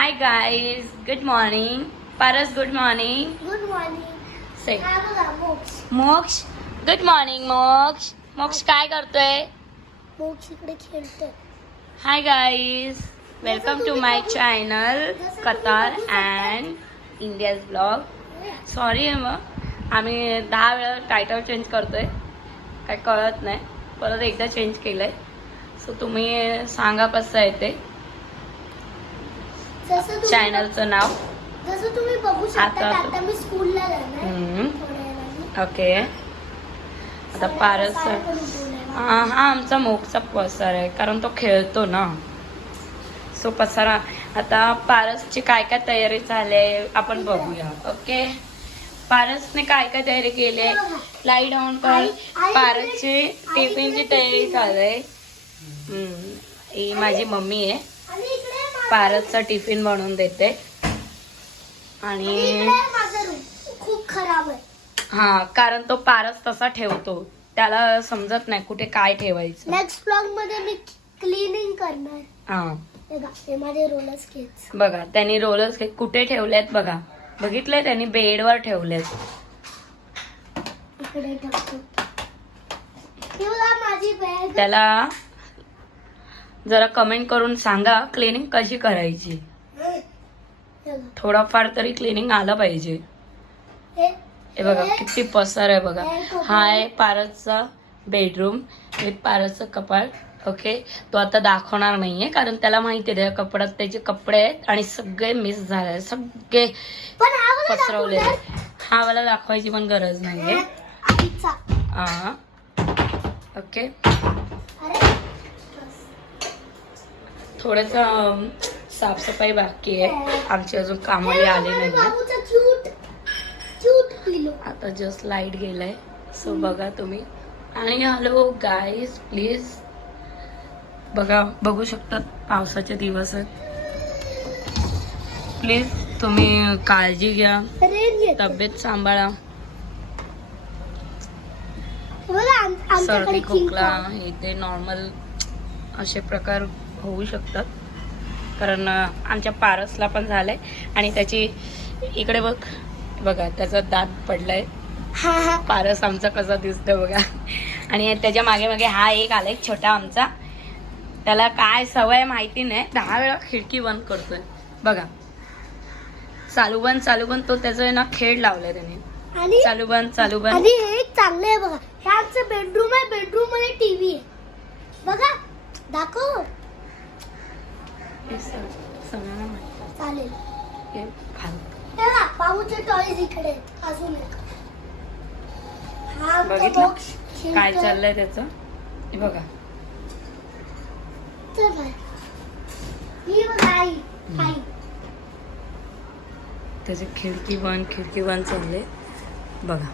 Hi guys, good morning. Paras, good morning. Good morning. Say. हा बघा मोक्ष. मोक्ष, good morning मोक्ष. मोक्ष काय करतोय? मोक्ष इकडे खेळतोय. Hi guys, welcome to my channel Qatar and India's vlog. Sorry मग आम्ही 10 वेळा टायटल चेंज करतोय, काय कळत नाही. परत एकदा चेंज केलंय. सो तुम्ही सांगा कसं आहे ते चॅनलचं नाव. जसं तुम्ही बघू शकता आता मी स्कूलला जाणार. ओके. आता पारस हा आमचा मोगचा पसारा आहे कारण तो खेळतो ना. सो पसारा आता पारसची काय काय तयारी झाली आपण बघूया. ओके. पारसने काय काय तयारी केली आहे लाईट ऑन कर. पारसची टिफिनची तयारी झाली. ही माझी मम्मी आहे. पारसचा टिफिन बनवून देते आणि खूप खराब आहे. हा कारण तो पारस तसा ठेवतो, त्याला समजत नाही कुठे काय ठेवायचं. नेक्स्ट ब्लॉग मध्ये मी क्लीनिंग करणार. हा हे माझे रोलर स्केट्स बघा त्यांनी रोलर स्केट कुठे ठेवलेत बघा. बघितलंय त्यांनी बेडवर ठेवलेत. इकडे टाकतो. माझी बॅग. त्याला जरा कमेंट करून सांगा क्लिनिंग कशी करायची. थोडाफार तरी क्लिनिंग आलं पाहिजे. हे बघा किती पसार आहे बघा. हा आहे पारसचा बेडरूम विथ पारसचं कपाट. ओके. तो आता दाखवणार नाहीये कारण त्याला माहिती आहे त्या कपड्यात त्याचे कपडे आहेत आणि सगळे मिस झाले, सगळे पसरवले. हा मला दाखवायची पण गरज नाहीये. हा ओके. थोडस साफसफाई बाकी आहे आमची, अजून कामाला आले नाही. आता जस्ट लाईट गेलाय. सो बघा तुम्ही. आणि हॅलो गाईज प्लीज बघा, बघू शकतात पावसाचे दिवस आहेत. प्लीज तुम्ही काळजी घ्या, तब्येत सांभाळा. सर्दी खोकला इथे नॉर्मल असे प्रकार होऊ शकतात कारण आमच्या पारसला पण झालंय. आणि त्याची इकडे बघा त्याचा दात पडलाय. पारस आमचा कसा दिसतोय बघा. आणि त्याच्या मागे मागे हा एक आलाय छोटा आमचा. त्याला काय सवय माहिती नाही, 10 वेळा खिडकी बंद करतोय बघा. चालू बंद तो त्याचा ना खेळ लावलाय त्याने. चालू बंद. आणि हे एक चांगलं आहे बघा. हे आमचं बेडरूम आहे. बेडरूम मध्ये टीव्ही आहे बघा. दाखव. चालेल. पाहूचे टॉयज इकडे अजून एक. बघितलं काय चाललंय त्याचं हे बघा. त्याची खिडकी बंद चालले बघा.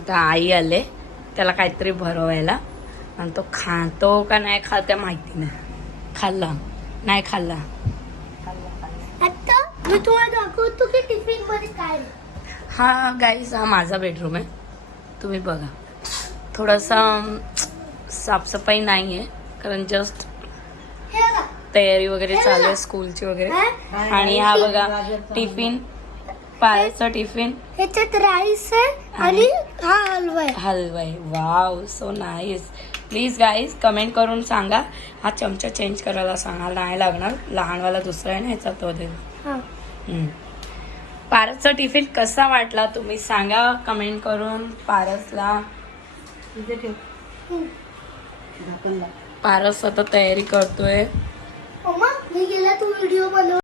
आता आई आले त्याला काहीतरी भरवायला आणि तो खातो का नाही खात माहिती नाही. खाल्ला नाही खाल्ला. आता मी तुम्हाला दाखवतो की टिफिन मध्ये काय. हा गाईज हा माझा बेडरूम आहे. तुम्ही बघा थोडासा साफसफाई नाही आहे कारण जस्ट तयारी वगैरे चालू आहे स्कूलची वगैरे. आणि हा बघा टिफिन, पारसचा टिफिन. ह्याच्यात राईस आहे आणि हा हलवा आहे. Wow so nice. Please guys comment करून सांगा. हा चमचा चेंज करायला सांगा, नाही लागणार. लहानवाला दुसरा आहे ना ह्याचा तो दे. पारसचा टिफिन कसा वाटला तुम्ही सांगा कमेंट करून. पारसला पारस आता तयारी करतोय. मी गेला तू व्हिडिओ बनव.